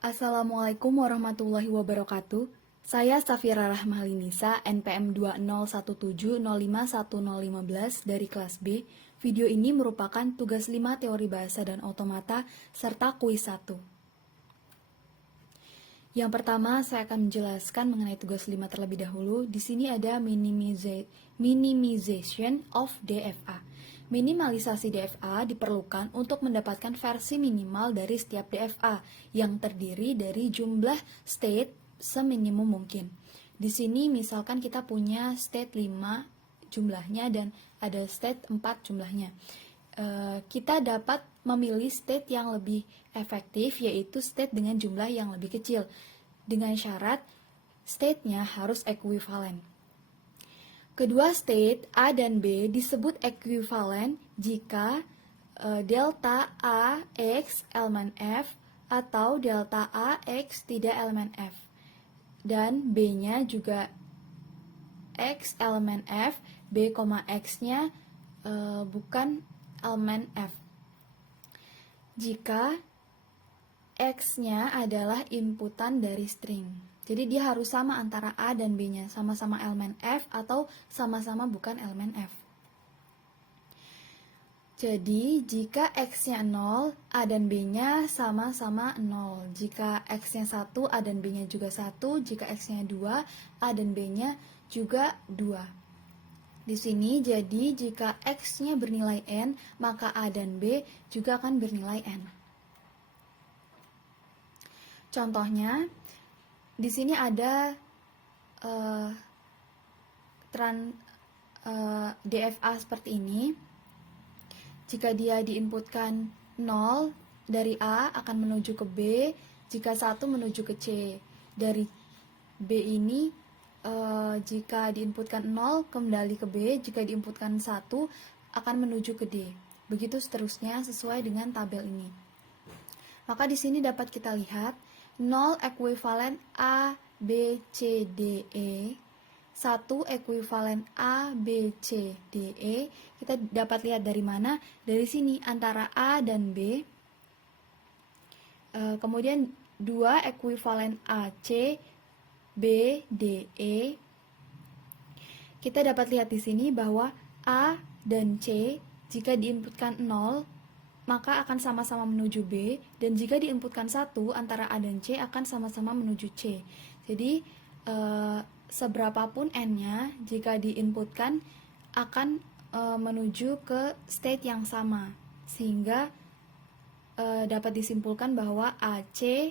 Assalamualaikum warahmatullahi wabarakatuh. Saya Safira Rahmalinisa, NPM 20170510015 dari kelas B. Video ini merupakan tugas 5 teori bahasa dan otomata serta kuis 1. Yang pertama, saya akan menjelaskan mengenai tugas 5 terlebih dahulu. Di sini ada minimization of DFA. Minimalisasi DFA diperlukan untuk mendapatkan versi minimal dari setiap DFA yang terdiri dari jumlah state seminimum mungkin. Di sini misalkan kita punya state 5 jumlahnya dan ada state 4 jumlahnya. Kita dapat memilih state yang lebih efektif, yaitu state dengan jumlah yang lebih kecil, dengan syarat state-nya harus ekuivalen. Kedua state A dan B disebut ekuivalen jika delta A X elemen F atau delta A X tidak elemen F, dan B-nya juga X elemen F, B, X-nya bukan elemen F. Jika X-nya adalah inputan dari string. Jadi dia harus sama antara A dan B-nya, sama-sama elemen F atau sama-sama bukan elemen F. Jadi jika X-nya 0, A dan B-nya sama-sama 0. Jika X-nya 1, A dan B-nya juga 1. Jika X-nya 2, A dan B-nya juga 2. Di sini jadi jika X-nya bernilai N, maka A dan B juga akan bernilai N. Contohnya, di sini ada DFA seperti ini. Jika dia diinputkan 0 dari A akan menuju ke B, jika 1 menuju ke C. Dari B ini jika diinputkan 0 kembali ke B, jika diinputkan 1 akan menuju ke D. Begitu seterusnya sesuai dengan tabel ini. Maka di sini dapat kita lihat 0 ekuivalen A, B, C, D, E, 1 ekuivalen A, B, C, D, E. Kita dapat lihat dari mana? Dari sini, antara A dan B. Kemudian 2 ekuivalen A, C, B, D, E. Kita dapat lihat di sini bahwa A dan C jika diinputkan 0 maka akan sama-sama menuju B, dan jika diinputkan 1 antara A dan C akan sama-sama menuju C. Jadi seberapapun N-nya jika diinputkan akan menuju ke state yang sama, sehingga dapat disimpulkan bahwa AC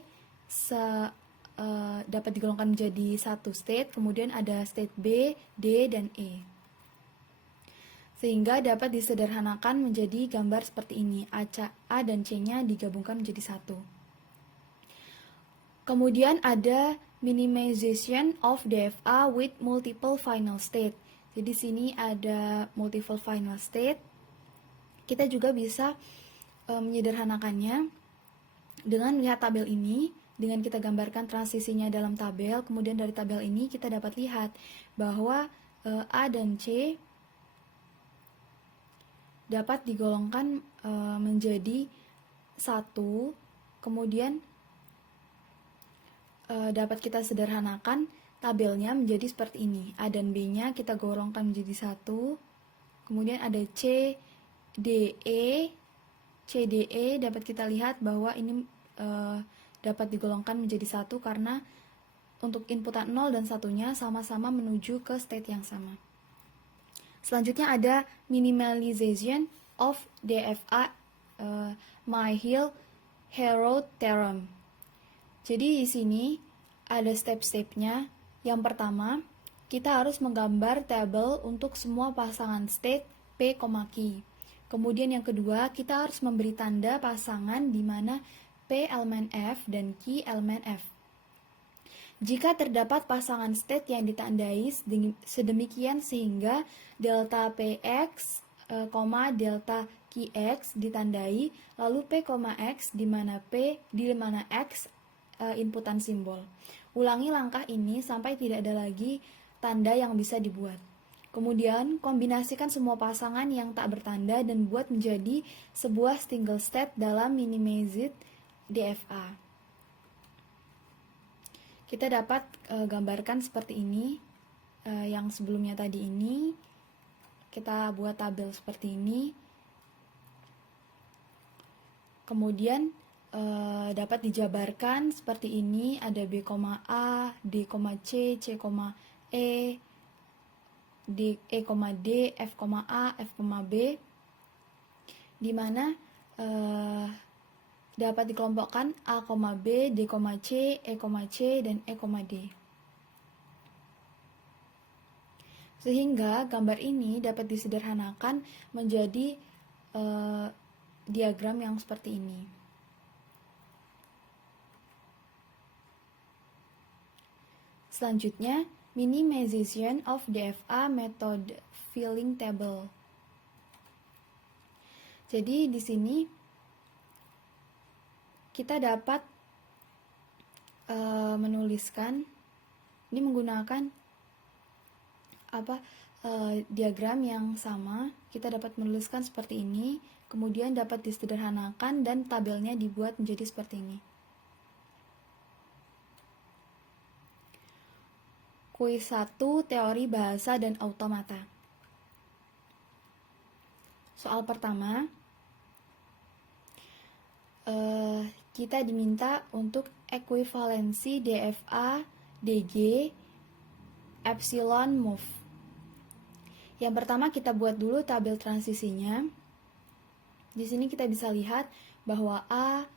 dapat digolongkan menjadi satu state, kemudian ada state B, D, dan E. Sehingga dapat disederhanakan menjadi gambar seperti ini. A dan C-nya digabungkan menjadi satu. Kemudian ada minimization of DFA with multiple final state. Jadi sini ada multiple final state. Kita juga bisa menyederhanakannya dengan melihat tabel ini. Dengan kita gambarkan transisinya dalam tabel, kemudian dari tabel ini kita dapat lihat bahwa A dan C dapat digolongkan menjadi satu, kemudian dapat kita sederhanakan tabelnya menjadi seperti ini. A dan B-nya kita golongkan menjadi satu, kemudian ada C, D, E. C, D, E dapat kita lihat bahwa ini dapat digolongkan menjadi satu karena untuk inputan 0 dan 1-nya sama-sama menuju ke state yang sama. Selanjutnya ada minimalization of DFA Myhill-Héroult theorem. Jadi di sini ada step-stepnya. Yang pertama, kita harus menggambar tabel untuk semua pasangan state P, Q. Kemudian yang kedua, kita harus memberi tanda pasangan di mana P elemen F dan Q elemen F. Jika terdapat pasangan state yang ditandai sedemikian sehingga delta Px, delta Qx ditandai, lalu P, X di mana P di mana X inputan simbol. Ulangi langkah ini sampai tidak ada lagi tanda yang bisa dibuat. Kemudian kombinasikan semua pasangan yang tak bertanda dan buat menjadi sebuah single state dalam minimized DFA. Kita dapat gambarkan seperti ini. Yang sebelumnya tadi ini kita buat tabel seperti ini. Kemudian dapat dijabarkan seperti ini, ada B, A, D, C, C, E, D, E, D, F, A, F, B, di mana dapat dikelompokkan A, B, D, C, E, C, dan E, D. Sehingga gambar ini dapat disederhanakan menjadi diagram yang seperti ini. Selanjutnya, minimization of DFA method filling table. Jadi di sini kita dapat menuliskan ini menggunakan diagram yang sama. Kita dapat menuliskan seperti ini, kemudian dapat disederhanakan dan tabelnya dibuat menjadi seperti ini. Kuis 1, teori bahasa dan automata. Soal pertama, kita diminta untuk ekuivalensi DFA, DG, epsilon, move. Yang pertama kita buat dulu tabel transisinya. Di sini kita bisa lihat bahwa A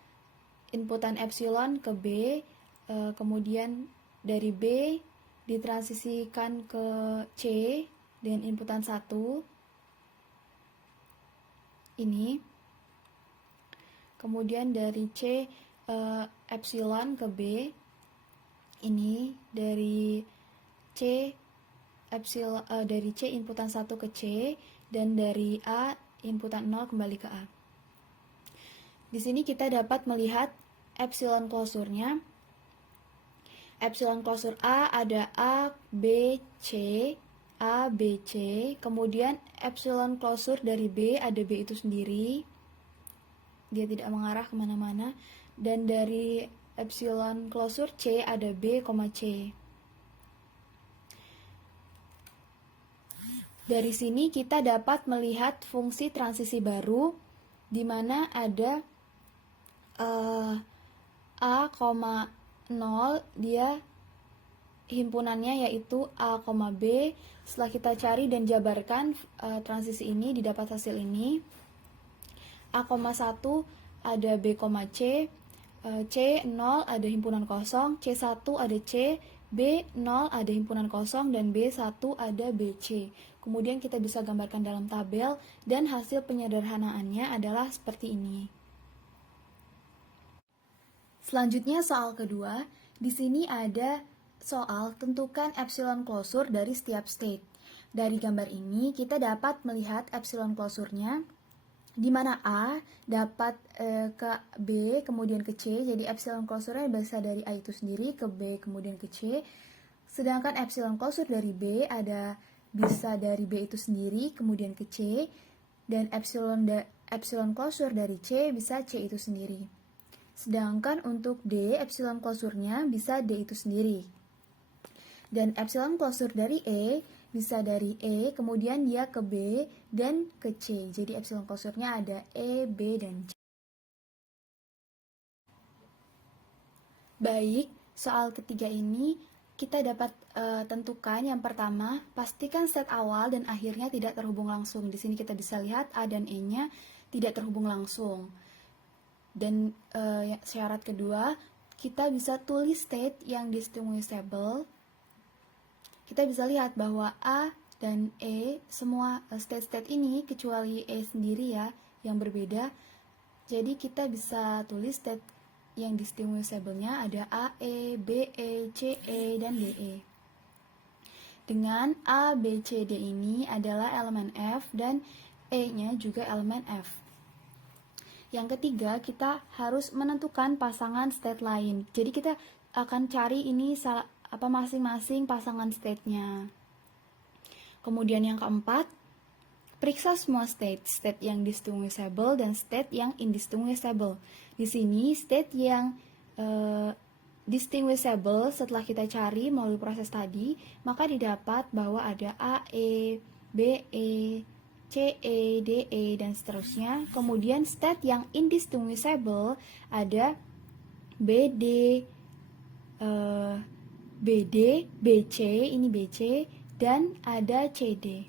inputan epsilon ke B, kemudian dari B ditransisikan ke C dengan inputan 1 ini, kemudian dari C epsilon ke B ini, dari C epsilon dari C inputan 1 ke C, dan dari A inputan 0 kembali ke A. Di sini kita dapat melihat epsilon klausurnya. Epsilon klausur A ada A, B, C, A, B, C. Kemudian epsilon klausur dari B ada B itu sendiri. Dia tidak mengarah kemana-mana. Dan dari epsilon klausur C ada B, C. Dari sini kita dapat melihat fungsi transisi baru, di mana ada A, 0, dia himpunannya yaitu A, B. Setelah kita cari dan jabarkan transisi ini, didapat hasil ini. A, 1 ada B, C, C, 0 ada himpunan kosong, C1 ada C, B0 ada himpunan kosong, dan B1 ada BC. Kemudian kita bisa gambarkan dalam tabel, dan hasil penyederhanaannya adalah seperti ini. Selanjutnya soal kedua, di sini ada soal tentukan epsilon klausur dari setiap state. Dari gambar ini kita dapat melihat epsilon klausurnya, di mana A dapat ke B kemudian ke C, jadi epsilon klausurnya bisa dari A itu sendiri ke B kemudian ke C. Sedangkan epsilon klausur dari B ada bisa dari B itu sendiri kemudian ke C, dan epsilon klausur dari C bisa C itu sendiri. Sedangkan untuk D, epsilon klausurnya bisa D itu sendiri. Dan epsilon klausur dari E bisa dari E, kemudian dia ke B dan ke C. Jadi epsilon klausurnya ada E, B, dan C. Baik, soal ketiga ini kita dapat tentukan yang pertama, pastikan set awal dan akhirnya tidak terhubung langsung. Di sini kita bisa lihat A dan E-nya tidak terhubung langsung. Dan syarat kedua, kita bisa tulis state yang distinguishable. Kita bisa lihat bahwa A dan E, semua state-state ini, kecuali E sendiri ya, yang berbeda. Jadi kita bisa tulis state yang distinguishable-nya ada A, E, B, E, C, E, dan D, E. Dengan A, B, C, D ini adalah elemen F, dan E-nya juga elemen F. Yang ketiga, kita harus menentukan pasangan state lain. Jadi kita akan cari ini masing-masing pasangan state-nya. Kemudian yang keempat, periksa semua state yang distinguishable dan state yang indistinguishable. Di sini state yang distinguishable setelah kita cari melalui proses tadi, maka didapat bahwa ada AE, BE, CE, DE, dan seterusnya. Kemudian state yang indistinguishable ada BD, BD, BC, ini BC, dan ada CD.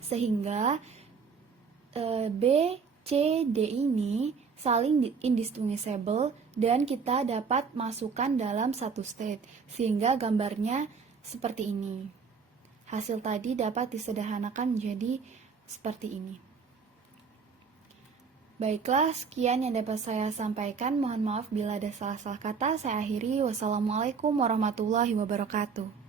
Sehingga B, C, D ini saling indistinguishable dan kita dapat masukkan dalam satu state, sehingga gambarnya seperti ini. Hasil tadi dapat disederhanakan menjadi seperti ini. Baiklah, sekian yang dapat saya sampaikan. Mohon maaf bila ada salah-salah kata. Saya akhiri. Wassalamualaikum warahmatullahi wabarakatuh.